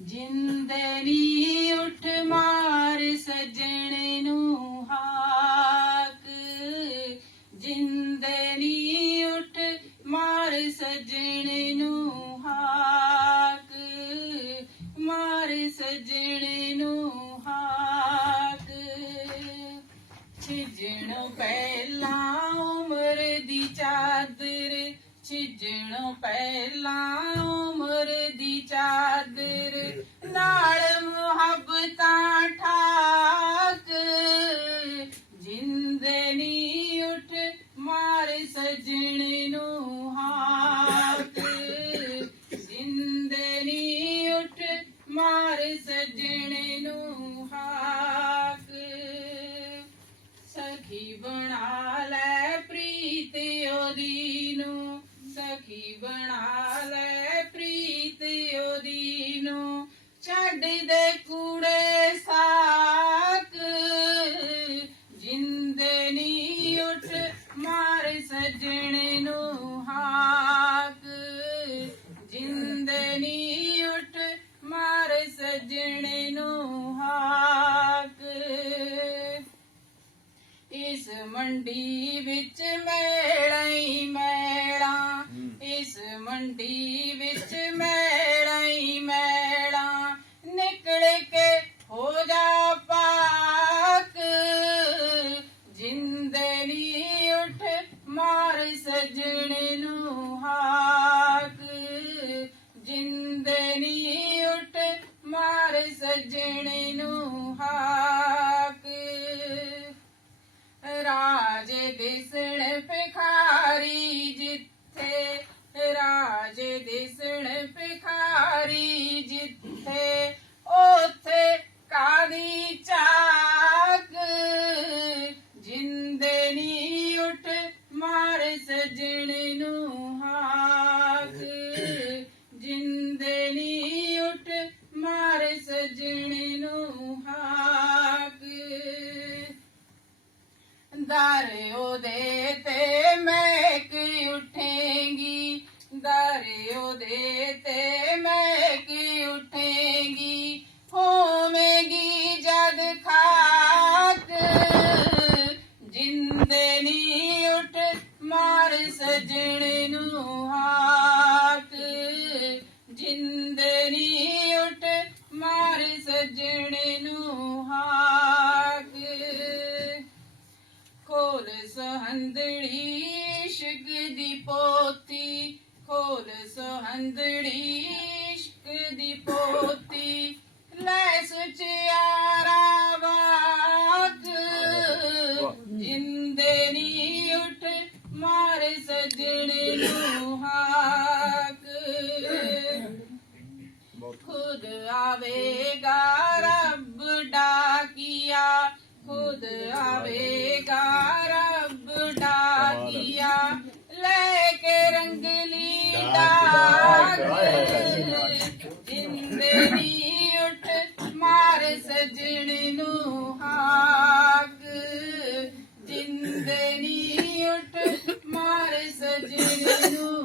ਜਿੰਦੇ ਨੀ ਉੱਠ ਮਾਰ ਸਜਣ ਨੂੰ ਹਾਕ। ਜਿੰਦੇ ਨੀ ਉੱਠ ਮਾਰ ਸਜਣ ਨੂੰ ਹਾਕ। ਮਾਰ ਸਜਣ ਨੂੰ ਹਾਕ। ਛਿਜਣ ਪਹਿਲਾਂ ਉਮਰ ਦੀ ਚਾਦਰ, ਛਿਜਣ ਪਹਿਲਾਂ ਉਮਰ ਦੀ ਚਾਦਰ। ਸਜਣ ਨੂੰ ਹਾਕ। ਸਖੀ ਬਣਾ ਲੈ ਪ੍ਰੀਤ ਉਹਦੀ ਨੂੰ। ਸਖੀ ਬਣਾ ਲੈ ਪ੍ਰੀਤ ਉਹਦੀ ਨੂੰ। ਛੱਡ ਦੇ ਕੂੜੇ ਸਾਕ। ਜਿੰਦੇ ਨੀ ਉੱਠ ਮਾਰ ਸੱਜਣ ਇਸ ਮੰਡੀ ਵਿੱਚ ਮੇਲਾ। ਹੀ। ਮੇਲਾ ਇਸ ਮੰਡੀ ਵਿੱਚ ਮੇਲਾ ਹੀ ਮੇਲਾ। ਨਿਕਲ ਕੇ ਹੋ ਜਾ ਪਾਕ। ਜਿੰਦੇ ਨੀ ਉੱਠ ਮਾਰ ਸਜਣ ਨੂੰ ਹਾਕ। ਜਿੰਦੇ ਨੀ ਉੱਠ ਮਾਰ ਸਜਣ ਰਾਜ ਦਿਸਣ ਭਿਖਾਰੀ ਜਿੱਥੇ ਉਥੇ ਕਾਦੀ ਚਾ ਮਾਰ ਸਜਣ ਨੂੰ ਹਾਕ, ਜਿੰਦੇ ਨੀ ਉੱਠ, ਮਾਰ ਸਜਣ ਨੂੰ ਹਾਕ। ਖੋਲ ਸੁਹੰਦੜੀ ਇਸ਼ਕ ਦੀ ਪੋਤੀ, ਖੋਲ ਸੁਹੰਦੜੀ ਇਸ਼ਕ ਦੀ ਪੋਤੀ। ਸਜਣ ਨੂੰ ਹਾਕ ਖੁਦ ਆਵੇਗਾ ਰੱਬ ਡਾਕੀਆ। ਖੁਦ ਆਵੇਗਾ ਰੱਬ ਡਾਕੀਆ। ਲੈ ਕੇ ਰੰਗਲੀ ਡਾਕ। you.